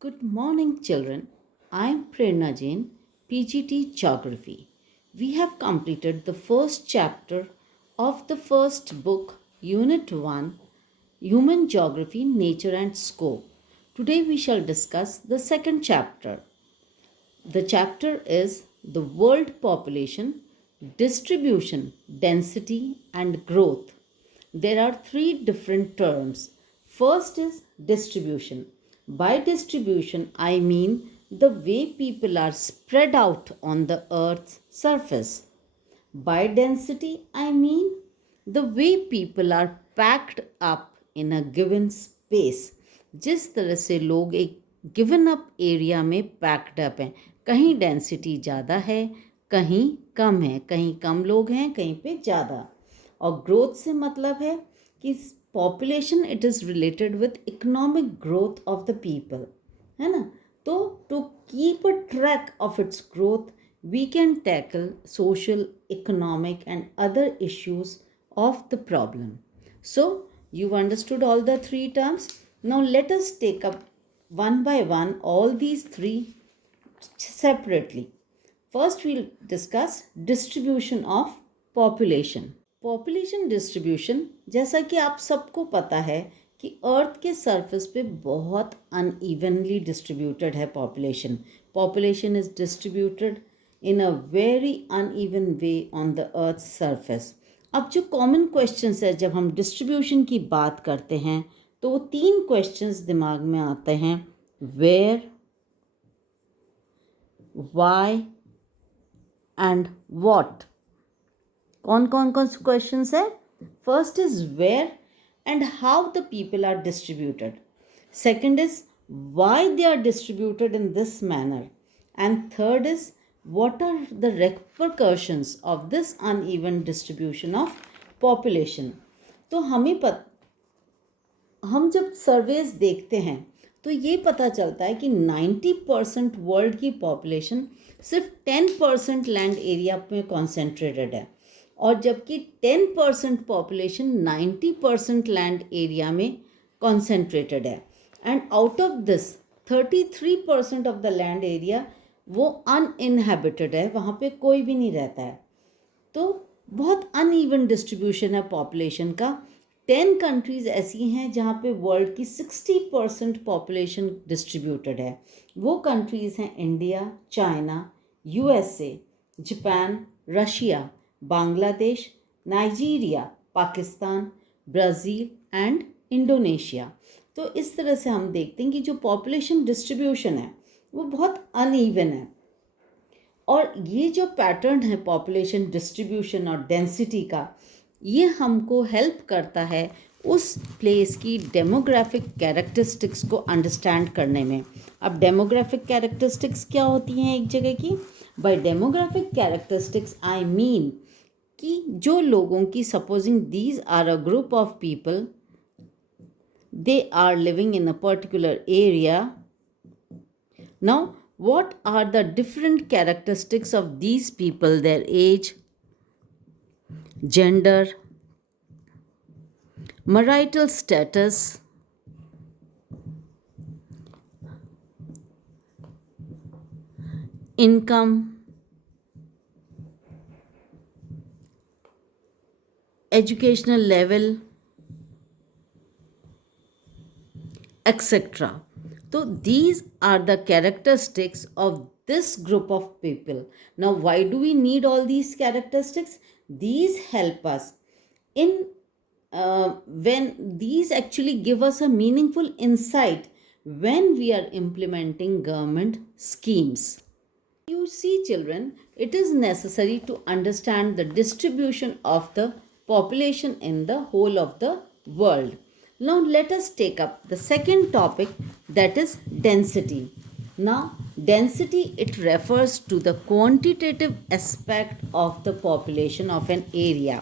Good morning, children. I am Prerna Jain, PGT Geography. We have completed the first chapter of the first book, Unit 1, Human Geography, Nature and Scope. Today we shall discuss the second chapter. The chapter is the world population, distribution, density, and growth. There are three different terms. First is distribution. By distribution, I mean the way people are spread out on the earth's surface. By density, I mean the way people are packed up in a given space. जिस तरह से लोग एक given up area में packed up हैं, कहीं density ज़्यादा है, कहीं कम है, कहीं कम लोग हैं, कहीं पे ज़्यादा. और ग्रोथ से मतलब है कि population it is related with economic growth of the people, है ना. तो to keep a track of its growth we can tackle social, economic, and other issues of the problem. So, you've understood all the three terms. Now, let us take up one by one all these three separately. First, we'll discuss distribution of population. Population distribution, जैसा कि आप सबको पता है कि अर्थ के surface पे बहुत अनइवनली डिस्ट्रीब्यूटेड है population. Population is distributed in a very uneven way on the earth surface. अब जो कॉमन क्वेश्चंस है जब हम डिस्ट्रीब्यूशन की बात करते हैं तो वो तीन क्वेश्चंस दिमाग में आते हैं: वेयर, वाई एंड व्हाट. कौन कौन कौन से क्वेश्चंस है? First is where and how the people are distributed. Second is why they are distributed in this manner. And third is what are the repercussions of this uneven distribution of population. तो हम जब surveys देखते हैं तो ये पता चलता है कि 90% वर्ल्ड की पॉपुलेशन सिर्फ 10% लैंड एरिया में कॉन्सेंट्रेटेड है, और जबकि 10% पॉपुलेशन 90% लैंड एरिया में कॉन्सेंट्रेटेड है. And out of this 33% of the land area वो अनइनहेबिटेड है, वहाँ पे कोई भी नहीं रहता है. तो बहुत अनइवन डिस्ट्रीब्यूशन है पॉपुलेशन का. 10 कंट्रीज़ ऐसी हैं जहाँ पे वर्ल्ड की 60% पॉपुलेशन डिस्ट्रीब्यूटेड है. वो कंट्रीज़ हैं India, China, USA, Japan, Russia, Bangladesh, Nigeria, Pakistan, Brazil and Indonesia. तो इस तरह से हम देखते हैं कि जो पॉपुलेशन डिस्ट्रीब्यूशन है वो बहुत अनइवन है. और ये जो पैटर्न है पॉपुलेशन डिस्ट्रीब्यूशन और डेंसिटी का, ये हमको हेल्प करता है उस प्लेस की डेमोग्राफिक कैरेक्टरिस्टिक्स को अंडरस्टैंड करने में. अब डेमोग्राफिक कैरेक्टरिस्टिक्स क्या होती हैं एक जगह की? By demographic characteristics I mean कि जो लोगों की, supposing these are a group of people, they are living in a particular area. Now, what are the different characteristics of these people? Their age, gender, marital status, income, educational level, etc. So these are the characteristics of this group of people. Now, why do we need all these characteristics? These help us in when these actually give us a meaningful insight when we are implementing government schemes. You see, children, it is necessary to understand the distribution of the population in the whole of the world. Now, let us take up the second topic, that is density. Now, density, it refers to the quantitative aspect of the population of an area.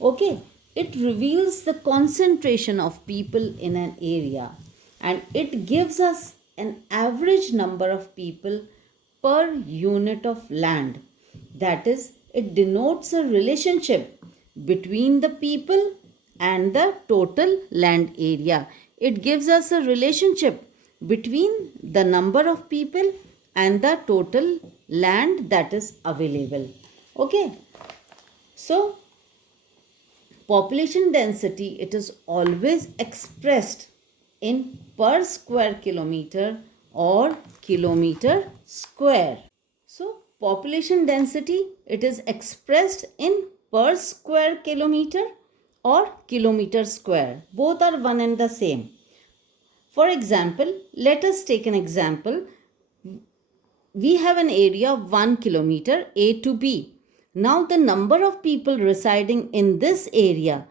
Okay, it reveals the concentration of people in an area, and it gives us an average number of people per unit of land. That is, it denotes a relationship between the people and the total land area. It gives us a relationship between the number of people and the total land that is available. Okay, so population density, it is always expressed in per square kilometer or kilometer square. So population density, it is expressed in per square kilometer or kilometer square. Both are one and the same. For example, let us take an example. We have an area of 1 kilometer A to B. Now the number of people residing in this area,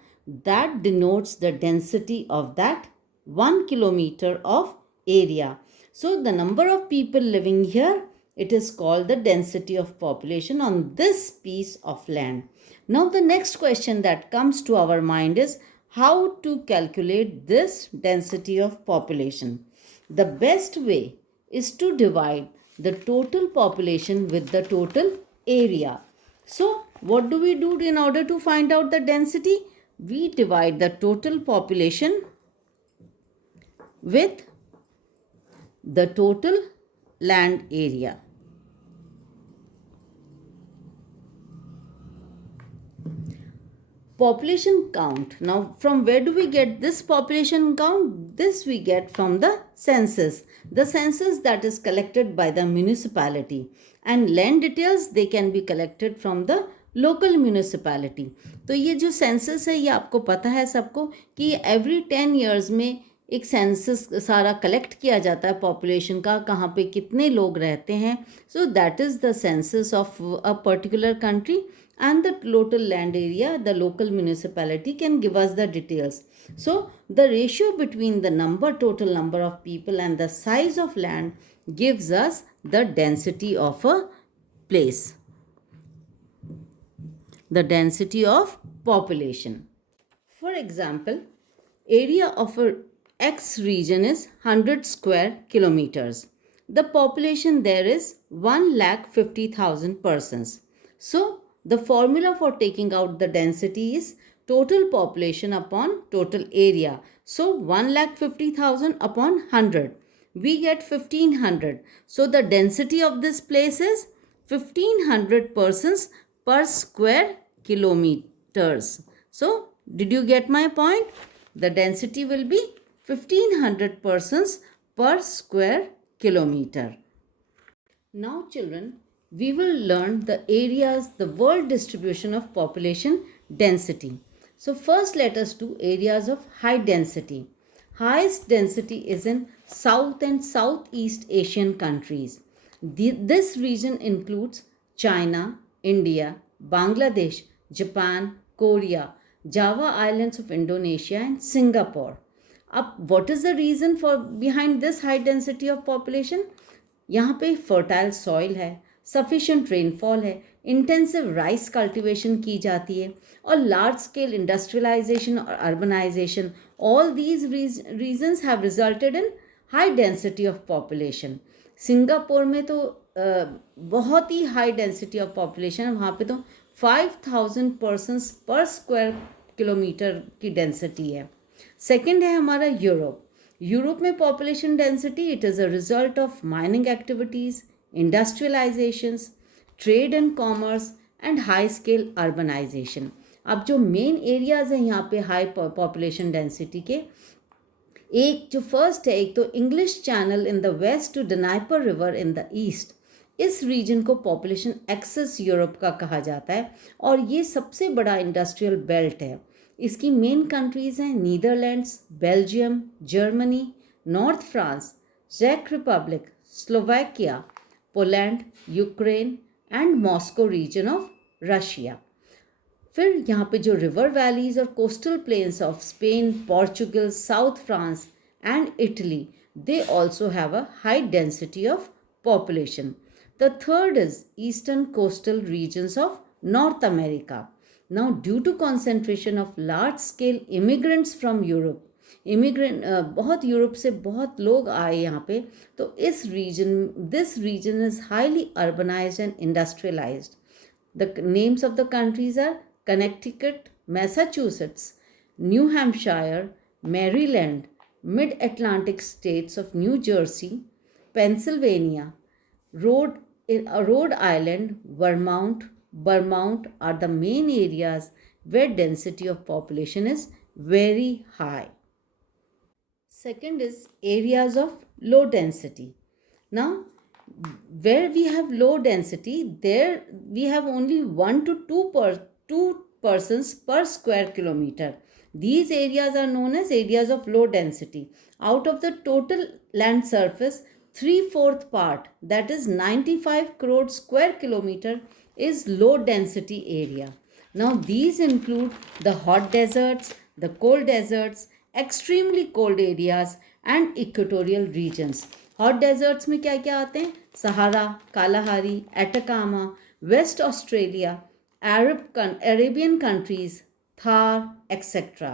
that denotes the density of that 1 kilometer of area. So the number of people living here, it is called the density of population on this piece of land. Now the next question that comes to our mind is how to calculate this density of population. The best way is to divide the total population with the total area. So what do we do in order to find out the density? We divide the total population with the total land area. Population count. Now, from where do we get this population count? This we get from the census. The census that is collected by the municipality. And land details, they can be collected from the local municipality. तो ये जो census है, ये आपको पता है सबको कि every 10 years में एक सेंसस सारा कलेक्ट किया जाता है पॉपुलेशन का, कहाँ पे कितने लोग रहते हैं. So that is the census of a particular country, and the total land area, the local municipality can give us the details. So the ratio between the total number of people and the size of land gives us the density of a place, the density of population. For example, area of a X region is 100 square kilometers. The population there is 1,50,000 persons. So the formula for taking out the density is total population upon total area. So 1,50,000 upon 100. We get 1,500. So the density of this place is 1,500 persons per square kilometers. So did you get my point? The density will be 1,500 persons per square kilometer. Now children, we will learn the areas, the world distribution of population density. So first let us do areas of high density. Highest density is in South and Southeast Asian countries. This region includes China, India, Bangladesh, Japan, Korea, Java Islands of Indonesia and Singapore. What is the reason for behind this high density of population? यहाँ पे fertile soil है, sufficient rainfall है, intensive rice cultivation की जाती है और large scale industrialization और urbanization. All these reasons have resulted in high density of population. Singapore में तो बहुत ही हाई डेंसिटी ऑफ पॉपुलेशन है, वहाँ पे तो 5,000 पर्सनस पर स्क्वायर किलोमीटर की डेंसिटी है. सेकेंड है हमारा यूरोप. यूरोप में population density, it is a result of mining activities, industrialisations, trade and commerce and high scale urbanisation. अब जो मेन एरियाज़ हैं यहाँ पे हाई पॉपुलेशन डेंसिटी के, एक जो फर्स्ट है, एक तो English Channel in the west to Dnieper river in the east. इस रीजन को पॉपुलेशन एक्सेस यूरोप का कहा जाता है और ये सबसे बड़ा इंडस्ट्रियल बेल्ट है. इसकी मेन कंट्रीज़ हैं Netherlands, Belgium, Germany, north France, चेक Republic, Slovakia, Poland, Ukraine and Moscow region of Russia. फिर यहाँ पे जो रिवर वैलीज और coastal plains of Spain, Portugal, south France and Italy, they also have a high density of population. The third is eastern coastal regions of North America. Now, due to concentration of large scale immigrants from Europe, बहुत Europe से बहुत लोग आए यहाँ पे, तो this region is highly urbanized and industrialized. The names of the countries are Connecticut, Massachusetts, New Hampshire, Maryland, mid-Atlantic states of New Jersey, Pennsylvania, Rhode Island, Vermont are the main areas where density of population is very high. Second is areas of low density. Now, where we have low density, there we have only 1 to 2 persons per square kilometer. These areas are known as areas of low density. Out of the total land surface, 3/4 part, that is 95 crore square kilometer, is low density area. Now, these include the hot deserts, the cold deserts, extremely cold areas, and equatorial regions. Hot deserts में क्या क्या आते हैं? Sahara, Kalahari, Atacama, West Australia, Arabian countries, Thar, etcetera.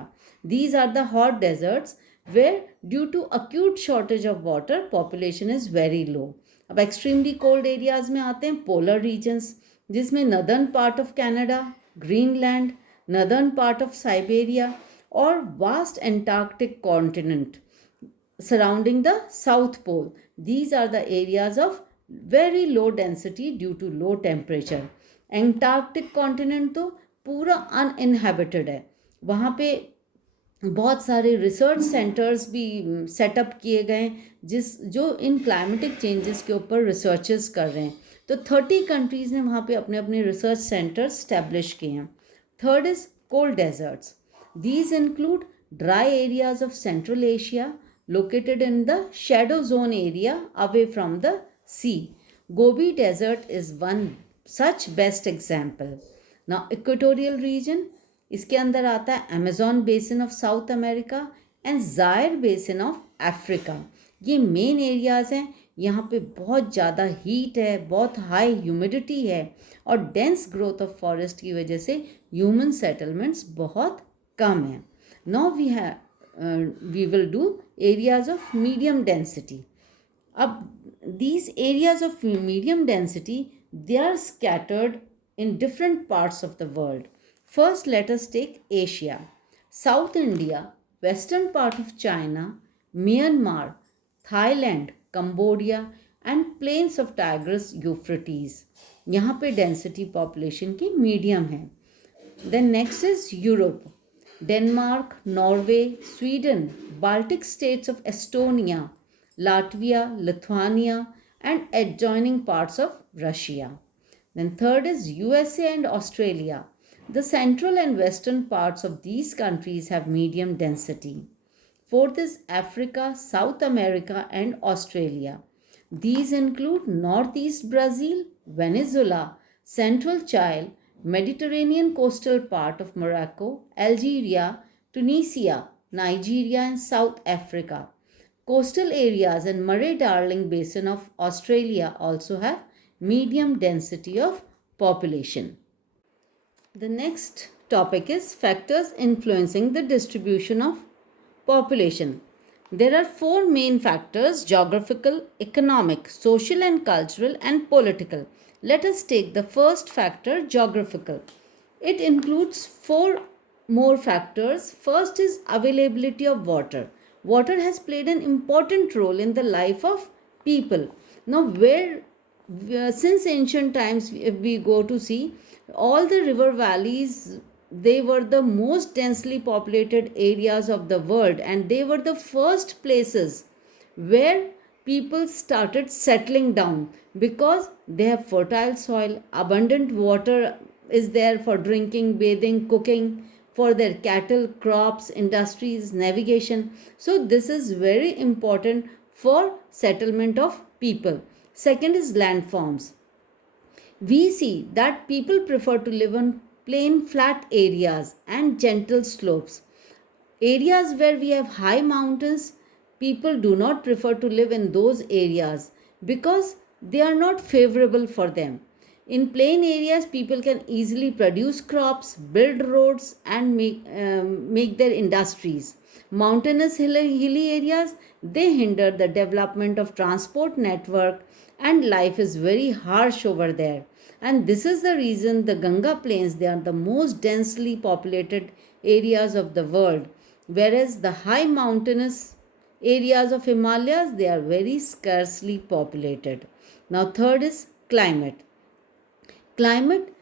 These are the hot deserts where due to acute shortage of water population is very low. अब extremely cold areas में आते हैं polar regions, जिसमें northern part of Canada, Greenland, northern part of Siberia और vast Antarctic continent surrounding the South Pole. These are the areas of very low density due to low temperature. Antarctic continent तो पूरा uninhabited है. वहाँ पे बहुत सारे research centres भी setup किए गए जो इन क्लाइमेटिक चेंजेस के ऊपर रिसर्चेस कर रहे हैं. तो 30 कंट्रीज़ ने वहाँ पे अपने अपने रिसर्च सेंटर्स स्टैब्लिश किए हैं. Third is cold deserts. These include dry areas of Central Asia located in the shadow zone area away from the sea. Gobi Desert is one such best example. Now, equatorial region, इसके अंदर आता है Amazon Basin of South America and Zaire Basin of Africa. ये main areas हैं. यहाँ पे बहुत ज़्यादा हीट है, बहुत हाई ह्यूमिडिटी है और डेंस ग्रोथ ऑफ फॉरेस्ट की वजह से ह्यूमन सेटलमेंट्स बहुत कम है. Now we will do areas of medium density. Ab these areas of medium density, they are scattered in different parts of the world. First, let us take Asia. South India, western part of China, Myanmar, Thailand, Cambodia and plains of Tigris, Euphrates. यहाँ पे density population की medium है. Then next is Europe. Denmark, Norway, Sweden, Baltic states of Estonia, Latvia, Lithuania, and adjoining parts of Russia. Then third is USA and Australia. The central and western parts of these countries have medium density. Fourth is Africa, South America, and Australia. These include northeast Brazil, Venezuela, central Chile, Mediterranean coastal part of Morocco, Algeria, Tunisia, Nigeria and South Africa. Coastal areas and Murray-Darling Basin of Australia also have medium density of population. The next topic is factors influencing the distribution of population. There are 4 main factors: geographical, economic, social and cultural, and political. Let us take the first factor, geographical. It includes 4 more factors. First is availability of water. Water has played an important role in the life of people. Now, since ancient times, if we go to see, all the river valleys, they were the most densely populated areas of the world, and they were the first places where people started settling down because they have fertile soil, abundant water is there for drinking, bathing, cooking, for their cattle, crops, industries, navigation. So this is very important for settlement of people. Second is landforms. We see that people prefer to live on plain flat areas and gentle slopes. Areas where we have high mountains, people do not prefer to live in those areas because they are not favorable for them. In plain areas, people can easily produce crops, build roads, and make their industries. Mountainous hilly areas, they hinder the development of transport network, and life is very harsh over there. And this is the reason the Ganga plains, they are the most densely populated areas of the world, whereas the high mountainous Areas of Himalayas, they are very scarcely populated. Now, third is climate. Climate,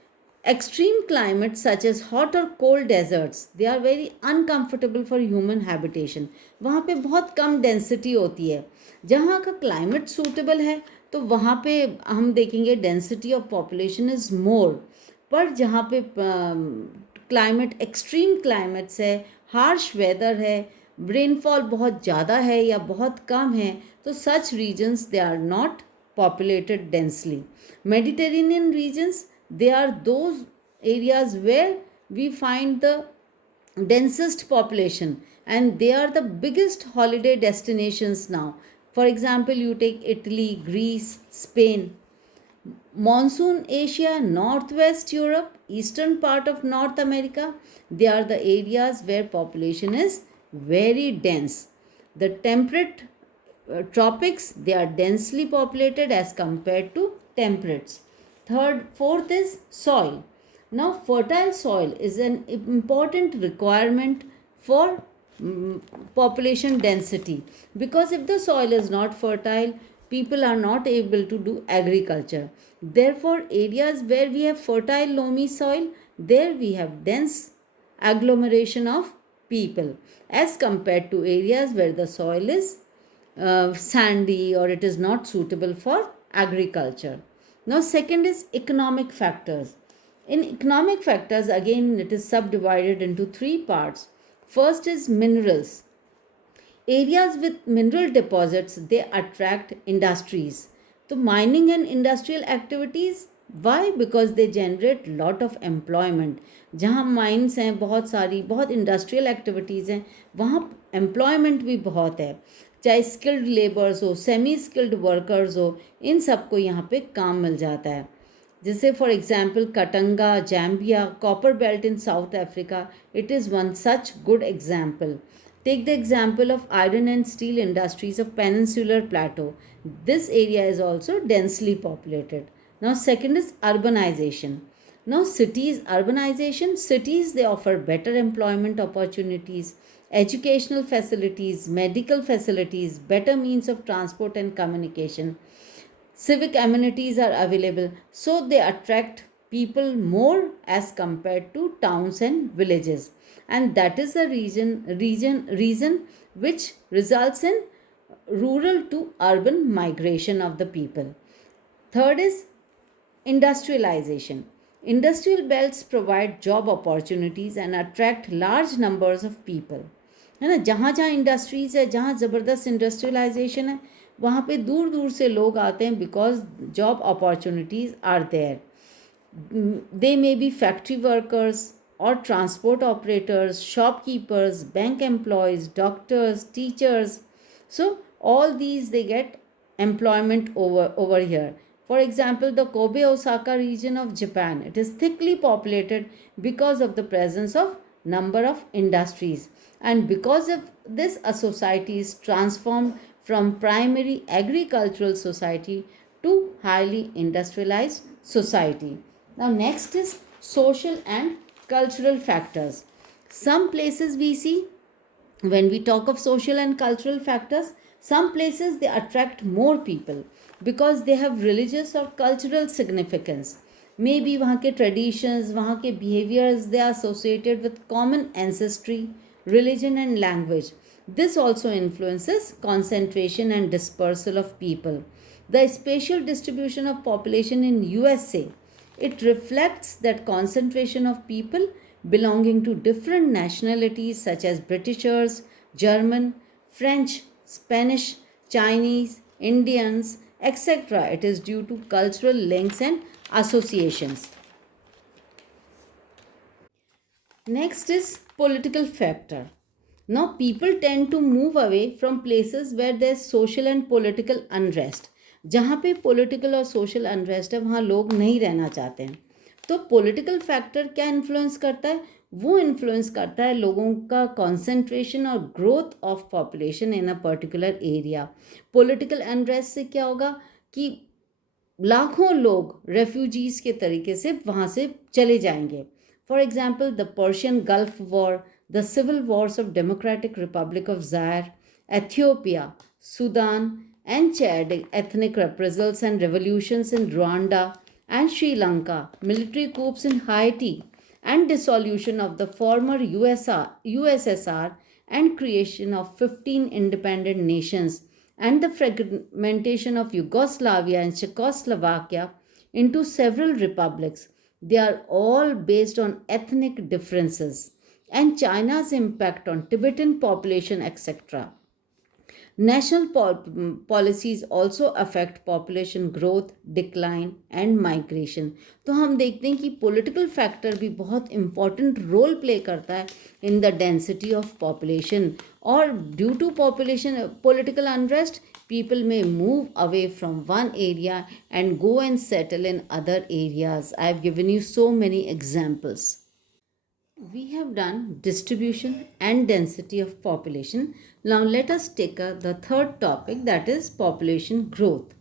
extreme climates such as hot or cold deserts, they are very uncomfortable for human habitation. वहाँ पे बहुत कम density होती है. जहाँ का climate suitable है तो वहाँ पे हम देखेंगे density of population is more. पर जहाँ पे क्लाइमेट एक्सट्रीम क्लाइमेट्स है, हार्श वेदर है, रेनफॉल बहुत ज़्यादा है या बहुत कम है, तो such regions they are not populated densely. Mediterranean regions, they are those areas where we find the densest population and they are the biggest holiday destinations now. For example, you take Italy, Greece, Spain. Monsoon Asia, Northwest Europe, eastern part of North America, they are the areas where population is very dense. The temperate tropics, they are densely populated as compared to temperates. Fourth is soil. Now, fertile soil is an important requirement for population density, because if the soil is not fertile, people are not able to do agriculture. Therefore, areas where we have fertile loamy soil, there we have dense agglomeration of people as compared to areas where the soil is sandy or it is not suitable for agriculture. Now, second is economic factors. In economic factors, again, it is subdivided into three parts. First is minerals. Areas with mineral deposits, they attract industries. So mining and industrial activities, why? Because they generate lot of employment. जहाँ mines हैं बहुत सारी, बहुत industrial activities हैं, वहाँ employment भी बहुत है. चाहे स्किल्ड लेबर्स हो, सेमी स्किल्ड वर्कर्स हो, इन सबको यहाँ पे काम मिल जाता है. जैसे for example Katanga, Zambia, copper belt in south Africa, it is one such good example. Take the example of iron and steel industries of peninsular plateau. This area is also densely populated. Now, second is urbanization. Now, cities, they offer better employment opportunities, educational facilities, medical facilities, better means of transport and communication. Civic amenities are available, so they attract people more as compared to towns and villages, and that is the reason which results in rural to urban migration of the people. Third is industrialization. Industrial belts provide job opportunities and attract large numbers of people. है ना, जहाँ जहाँ industries है, जहाँ ज़बरदस्त industrialisation है, वहाँ पे दूर दूर से लोग आते हैं, because job opportunities are there. They may be factory workers or transport operators, shopkeepers, bank employees, doctors, teachers. So all these, they get employment over here. For example, the Kobe Osaka region of Japan, it is thickly populated because of the presence of number of industries, and because of this, a society is transformed from primary agricultural society to highly industrialized society. Now, next is social and cultural factors. Some places we see, when we talk of social and cultural factors, some places they attract more people because they have religious or cultural significance. Maybe वहाँ के traditions, वहाँ के behaviors, they are associated with common ancestry, religion and language. This also influences concentration and dispersal of people. The spatial distribution of population in USA, it reflects that concentration of people belonging to different nationalities such as Britishers, German, French, Spanish, Chinese, Indians, etc. It is due to cultural links and associations. Next is political factor. Now, people tend to move away from places where there is social and political unrest. जहाँ पे political और social unrest है, वहाँ लोग नहीं रहना चाहते हैं. तो पॉलिटिकल फैक्टर क्या इन्फ्लुएंस करता है? वो इन्फ्लुएंस करता है लोगों का कॉन्सेंट्रेशन और growth of population in a particular area. Political unrest से क्या होगा कि लाखों लोग रेफ्यूजीज़ के तरीके से वहाँ से चले जाएंगे. For example, the Persian gulf war, the civil wars of Democratic Republic of Zaire, Ethiopia, Sudan, and Chad, ethnic reprisals and revolutions in Rwanda and Sri Lanka, military coups in Haiti, and dissolution of the former USSR and creation of 15 independent nations, and the fragmentation of Yugoslavia and Czechoslovakia into several republics. They are all based on ethnic differences, and China's impact on Tibetan population, etc. National policies also affect population growth, decline and migration. तो हम देखते हैं कि political factor भी बहुत important role play करता है in the density of population, और due to population political unrest, people may move away from one area and go and settle in other areas. I have given you so many examples. We have done distribution and density of population. Now let us take the third topic, that is population growth.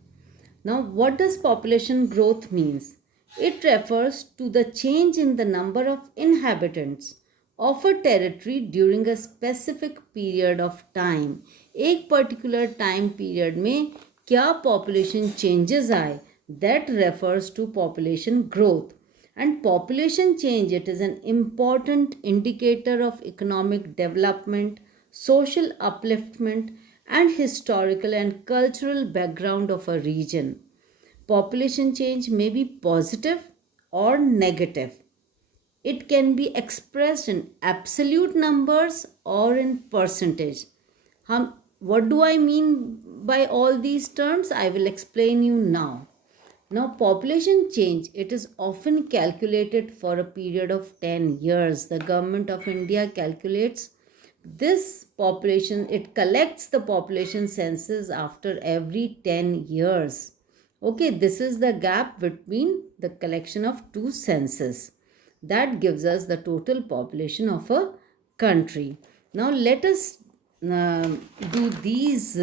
Now what does population growth means? It refers to the change in the number of inhabitants of a territory during a specific period of time. एक particular time period में क्या population changes आए, that refers to population growth. And population change, it is an important indicator of economic development, social upliftment, and historical and cultural background of a region. Population change may be positive or negative. It can be expressed in absolute numbers or in percentage. What do I mean by all these terms? I will explain you now. Now, population change, it is often calculated for a period of 10 years. The government of India calculates this population, it collects the population census after every 10 years. Okay, this is the gap between the collection of two census. That gives us the total population of a country. Now, let us do these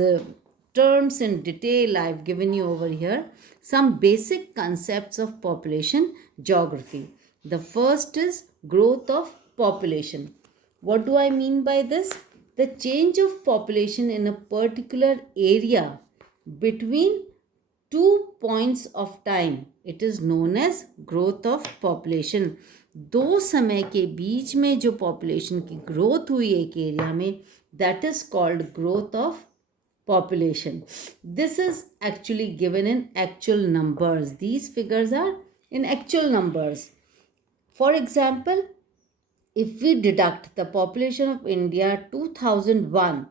terms in detail. I've given you over here some basic concepts of population geography. The first is growth of population. What do I mean by this? The change of population in a particular area between 2 points of time. It is known as growth of population. दो समय के बीच में जो population की growth हुई एक area में, that is called growth of population. This is actually given in actual numbers. These figures are in actual numbers. For example, if we deduct the population of India 2001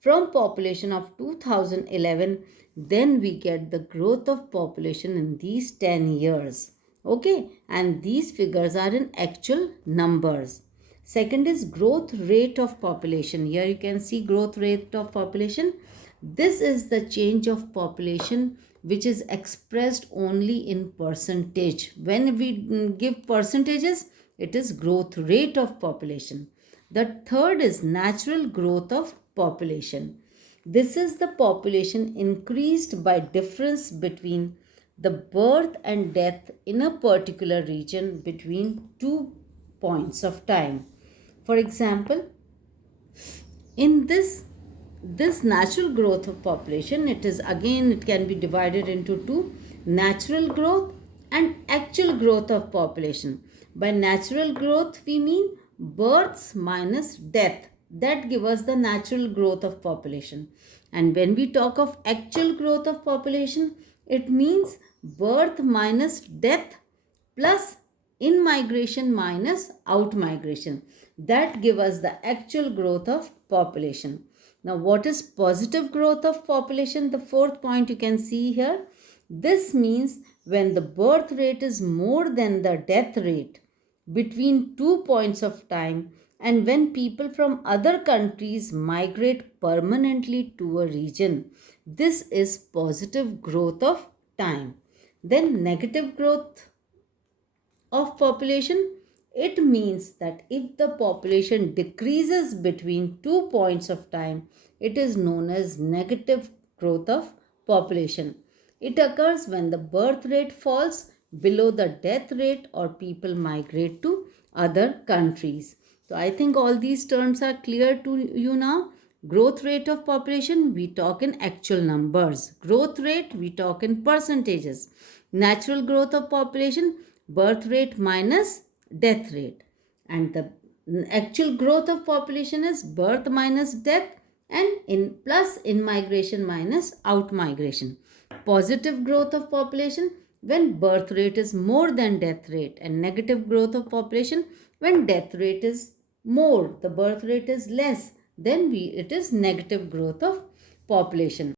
from population of 2011, then we get the growth of population in these 10 years. Okay, and these figures are in actual numbers. Second is growth rate of population. Here you can see growth rate of population. This is the change of population which is expressed only in percentage. When we give percentages, it is growth rate of population. The third is natural growth of population. This is the population increased by difference between the birth and death in a particular region between 2 points of time. For example, in this natural growth of population, it can be divided into two: natural growth and actual growth of population. By natural growth we mean births minus death. That gives us the natural growth of population. And when we talk of actual growth of population, it means birth minus death plus in migration minus out migration. That gives us the actual growth of population. Now, what is positive growth of population? The fourth point you can see here. This means when the birth rate is more than the death rate between 2 points of time, and when people from other countries migrate permanently to a region. This is positive growth of time. Then negative growth of population, it means that if the population decreases between 2 points of time, it is known as negative growth of population. It occurs when the birth rate falls below the death rate or people migrate to other countries. So I think all these terms are clear to you now. Growth rate of population, we talk in actual numbers. Growth rate, we talk in percentages. Natural growth of population, birth rate minus death rate. And the actual growth of population is birth minus death, and in plus in migration minus out migration. Positive growth of population when birth rate is more than death rate, and negative growth of population when death rate is more, the birth rate is less, then it is negative growth of population.